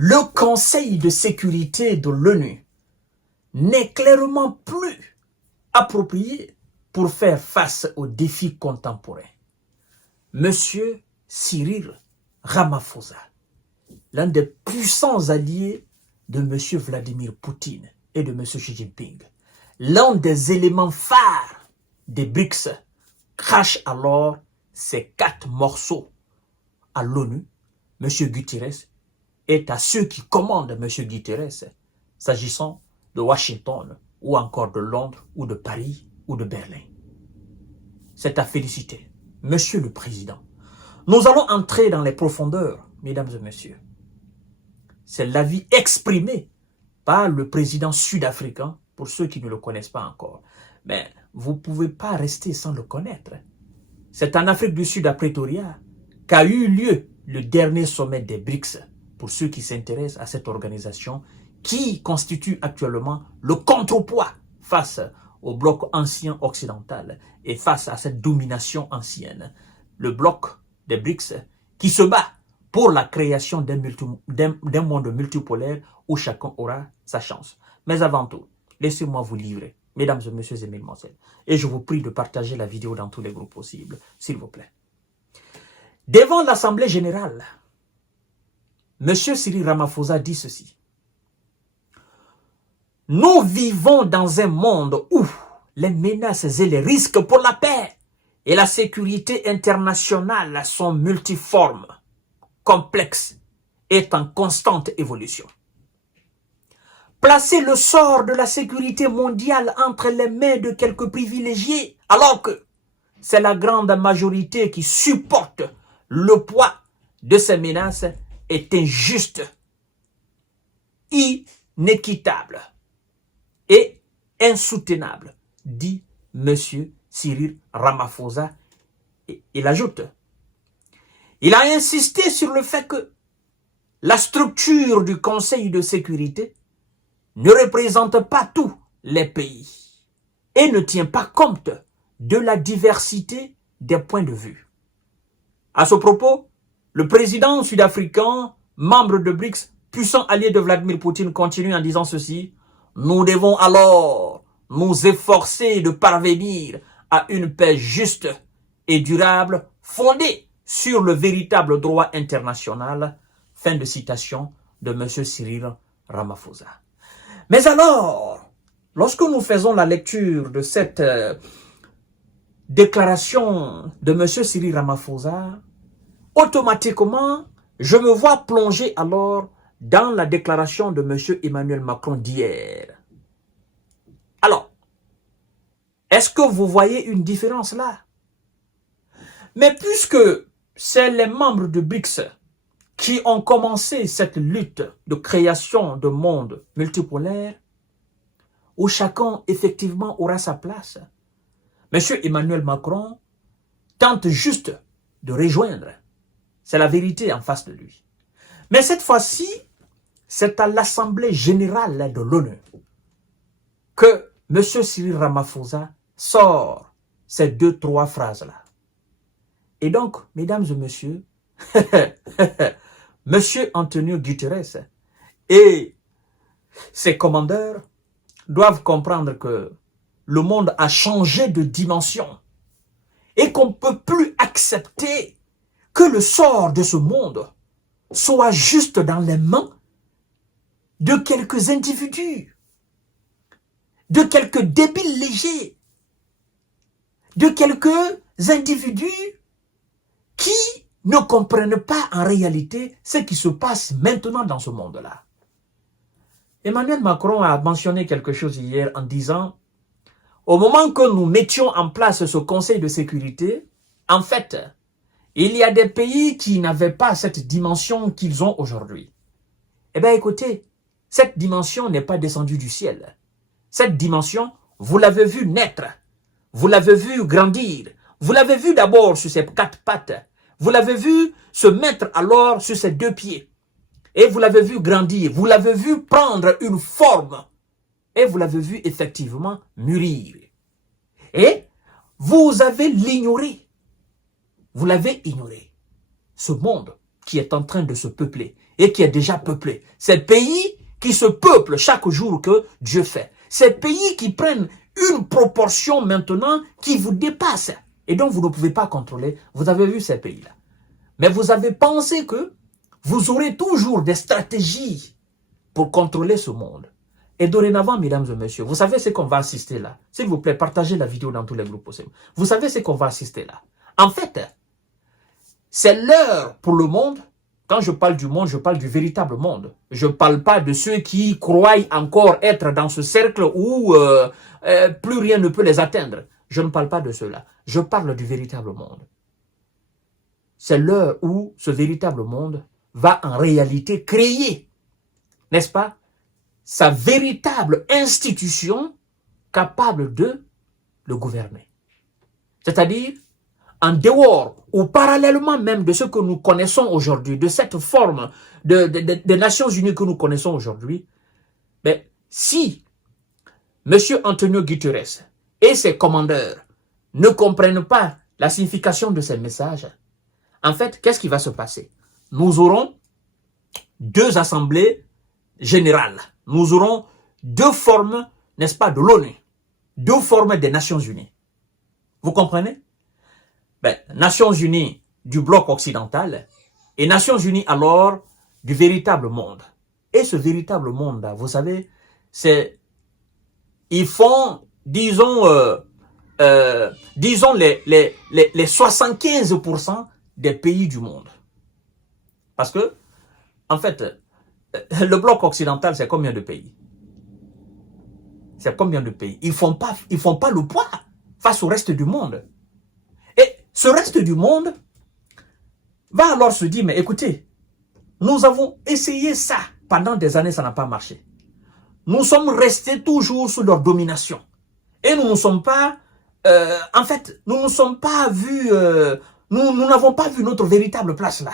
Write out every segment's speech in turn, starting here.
le Conseil de sécurité de l'ONU n'est clairement plus approprié pour faire face aux défis contemporains. Monsieur Cyril Ramaphosa, l'un des puissants alliés de monsieur Vladimir Poutine et de monsieur Xi Jinping, l'un des éléments phares des BRICS, crache alors ces 4 morceaux à l'ONU. Monsieur Guterres est à ceux qui commandent monsieur Guterres, s'agissant de Washington, ou encore de Londres, ou de Paris, ou de Berlin. C'est à féliciter. Monsieur le Président, nous allons entrer dans les profondeurs, mesdames et messieurs. C'est l'avis exprimé par le président sud-africain, pour ceux qui ne le connaissent pas encore. Mais vous ne pouvez pas rester sans le connaître. C'est en Afrique du Sud, à Pretoria, qu'a eu lieu le dernier sommet des BRICS, pour ceux qui s'intéressent à cette organisation, qui constitue actuellement le contrepoids face au bloc ancien occidental et face à cette domination ancienne. Le bloc des BRICS qui se bat pour la création d'un monde multipolaire où chacun aura sa chance. Mais avant tout, laissez-moi vous livrer, mesdames et messieurs et mesdemoiselles, et je vous prie de partager la vidéo dans tous les groupes possibles, s'il vous plaît. Devant l'Assemblée générale, M. Cyril Ramaphosa dit ceci. Nous vivons dans un monde où les menaces et les risques pour la paix et la sécurité internationale sont multiformes, complexes et en constante évolution. Placer le sort de la sécurité mondiale entre les mains de quelques privilégiés, alors que c'est la grande majorité qui supporte le poids de ces menaces, est injuste, inéquitable et insoutenable, dit M. Cyril Ramaphosa. Il ajoute, il a insisté sur le fait que la structure du Conseil de sécurité ne représente pas tous les pays et ne tient pas compte de la diversité des points de vue. À ce propos, le président sud-africain, membre de BRICS, puissant allié de Vladimir Poutine, continue en disant ceci. Nous devons alors nous efforcer de parvenir à une paix juste et durable, fondée sur le véritable droit international. Fin de citation de M. Cyril Ramaphosa. Mais alors, lorsque nous faisons la lecture de cette déclaration de M. Cyril Ramaphosa, automatiquement, je me vois plonger alors dans la déclaration de M. Emmanuel Macron d'hier. Alors, est-ce que vous voyez une différence là? Mais puisque c'est les membres de BRICS qui ont commencé cette lutte de création de monde multipolaire, où chacun effectivement aura sa place, M. Emmanuel Macron tente juste de rejoindre. C'est la vérité en face de lui. Mais cette fois-ci, c'est à l'Assemblée générale de l'ONU que M. Cyril Ramaphosa sort ces 2-3 phrases-là. Et donc, mesdames et messieurs, M. Antonio Guterres et ses commandeurs doivent comprendre que le monde a changé de dimension et qu'on ne peut plus accepter que le sort de ce monde soit juste dans les mains de quelques individus, de quelques débiles légers, de quelques individus qui ne comprennent pas en réalité ce qui se passe maintenant dans ce monde-là. Emmanuel Macron a mentionné quelque chose hier en disant, au moment que nous mettions en place ce Conseil de sécurité, en fait, il y a des pays qui n'avaient pas cette dimension qu'ils ont aujourd'hui. Eh bien, écoutez, cette dimension n'est pas descendue du ciel. Cette dimension, vous l'avez vue naître, vous l'avez vue grandir, vous l'avez vue d'abord sur ses 4 pattes, vous l'avez vue se mettre alors sur ses 2 pieds, et vous l'avez vue grandir, vous l'avez vue prendre une forme, et vous l'avez vue effectivement mûrir. Et vous avez l'ignoré. Vous l'avez ignoré. Ce monde qui est en train de se peupler et qui est déjà peuplé. Ces pays qui se peuplent chaque jour que Dieu fait. Ces pays qui prennent une proportion maintenant qui vous dépasse et dont vous ne pouvez pas contrôler. Vous avez vu ces pays-là. Mais vous avez pensé que vous aurez toujours des stratégies pour contrôler ce monde. Et dorénavant, mesdames et messieurs, vous savez ce qu'on va assister là. S'il vous plaît, partagez la vidéo dans tous les groupes possibles. Vous savez ce qu'on va assister là. En fait, c'est l'heure pour le monde. Quand je parle du monde, je parle du véritable monde. Je ne parle pas de ceux qui croient encore être dans ce cercle où plus rien ne peut les atteindre. Je ne parle pas de cela. Je parle du véritable monde. C'est l'heure où ce véritable monde va en réalité créer, n'est-ce pas, sa véritable institution capable de le gouverner. C'est-à-dire, en dehors ou parallèlement même de ce que nous connaissons aujourd'hui, de cette forme des Nations Unies que nous connaissons aujourd'hui, mais si M. Antonio Guterres et ses commandeurs ne comprennent pas la signification de ces messages, en fait, qu'est-ce qui va se passer? Nous aurons deux assemblées générales. Nous aurons deux formes, n'est-ce pas, de l'ONU. Deux formes des Nations Unies. Vous comprenez? Nations Unies du bloc occidental et Nations Unies alors du véritable monde. Et ce véritable monde, là, vous savez, c'est, ils font, disons les 75% des pays du monde. Parce que, en fait, le bloc occidental, c'est combien de pays? C'est combien de pays? Ils font pas le poids face au reste du monde. Et ce reste du monde va alors se dire, mais écoutez, nous avons essayé ça pendant des années, ça n'a pas marché. Nous sommes restés toujours sous leur domination. Et nous ne sommes pas, en fait, nous ne sommes pas vus, nous n'avons pas vu notre véritable place là.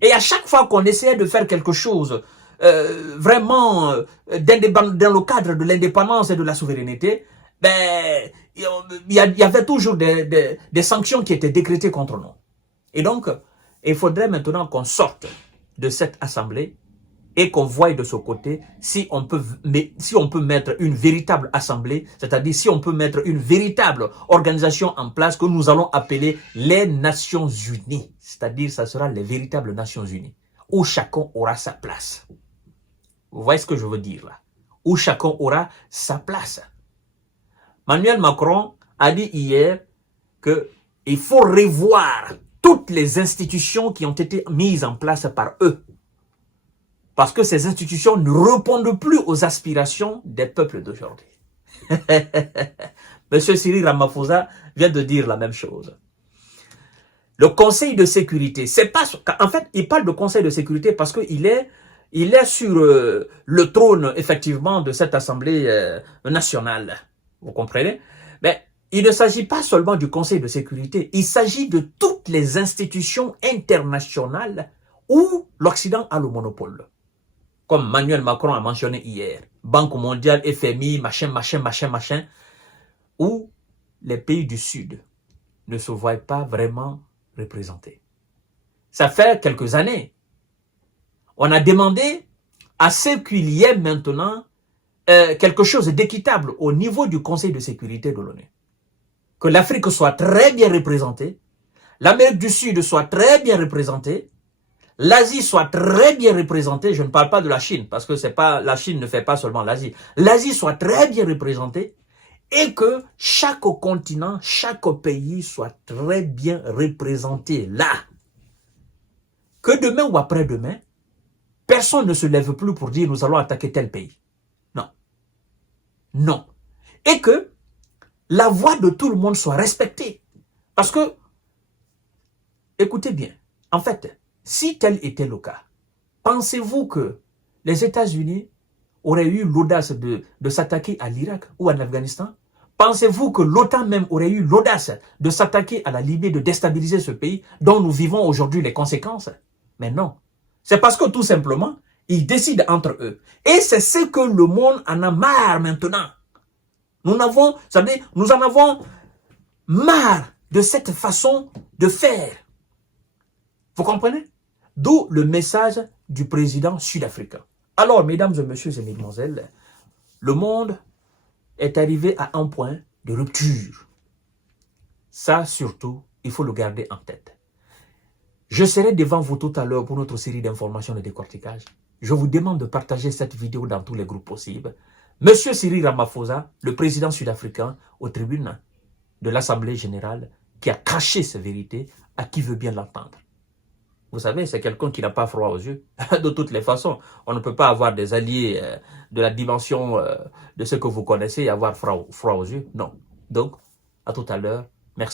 Et à chaque fois qu'on essayait de faire quelque chose vraiment dans le cadre de l'indépendance et de la souveraineté, il y avait toujours des sanctions qui étaient décrétées contre nous. Et donc, il faudrait maintenant qu'on sorte de cette assemblée et qu'on voie de ce côté si on peut mettre une véritable assemblée, c'est-à-dire si on peut mettre une véritable organisation en place que nous allons appeler les Nations Unies. C'est-à-dire ça sera les véritables Nations Unies, où chacun aura sa place. Vous voyez ce que je veux dire là? Où chacun aura sa place. Emmanuel Macron a dit hier qu'il faut revoir toutes les institutions qui ont été mises en place par eux. Parce que ces institutions ne répondent plus aux aspirations des peuples d'aujourd'hui. Monsieur Cyril Ramaphosa vient de dire la même chose. Le Conseil de sécurité, c'est pas... En fait, il parle de Conseil de sécurité parce qu'il est sur le trône, effectivement, de cette Assemblée nationale. Vous comprenez? Mais il ne s'agit pas seulement du Conseil de sécurité, il s'agit de toutes les institutions internationales où l'Occident a le monopole. Comme Emmanuel Macron a mentionné hier, Banque mondiale, FMI, machin, où les pays du Sud ne se voient pas vraiment représentés. Ça fait quelques années. On a demandé à ce qu'il y ait maintenant quelque chose d'équitable au niveau du Conseil de sécurité de l'ONU. Que l'Afrique soit très bien représentée, l'Amérique du Sud soit très bien représentée, l'Asie soit très bien représentée, je ne parle pas de la Chine, parce que la Chine ne fait pas seulement l'Asie. L'Asie soit très bien représentée et que chaque continent, chaque pays soit très bien représenté là. Que demain ou après-demain, personne ne se lève plus pour dire nous allons attaquer tel pays. Non. Non. Et que la voix de tout le monde soit respectée. Parce que, écoutez bien, en fait, si tel était le cas, pensez-vous que les États-Unis auraient eu l'audace de s'attaquer à l'Irak ou à l'Afghanistan? Pensez-vous que l'OTAN même aurait eu l'audace de s'attaquer à la Libye, de déstabiliser ce pays dont nous vivons aujourd'hui les conséquences? Mais non. C'est parce que tout simplement, ils décident entre eux. Et c'est ce que le monde en a marre maintenant. Nous en avons marre de cette façon de faire. Vous comprenez? D'où le message du président sud-africain. Alors, mesdames et messieurs et mesdemoiselles, le monde est arrivé à un point de rupture. Ça, surtout, il faut le garder en tête. Je serai devant vous tout à l'heure pour notre série d'informations et de décortiquage. Je vous demande de partager cette vidéo dans tous les groupes possibles. Monsieur Cyril Ramaphosa, le président sud-africain, aux tribunes de l'Assemblée générale, qui a caché ses vérités à qui veut bien l'entendre. Vous savez, c'est quelqu'un qui n'a pas froid aux yeux. De toutes les façons, on ne peut pas avoir des alliés de la dimension de ce que vous connaissez et avoir froid aux yeux. Non. Donc, à tout à l'heure.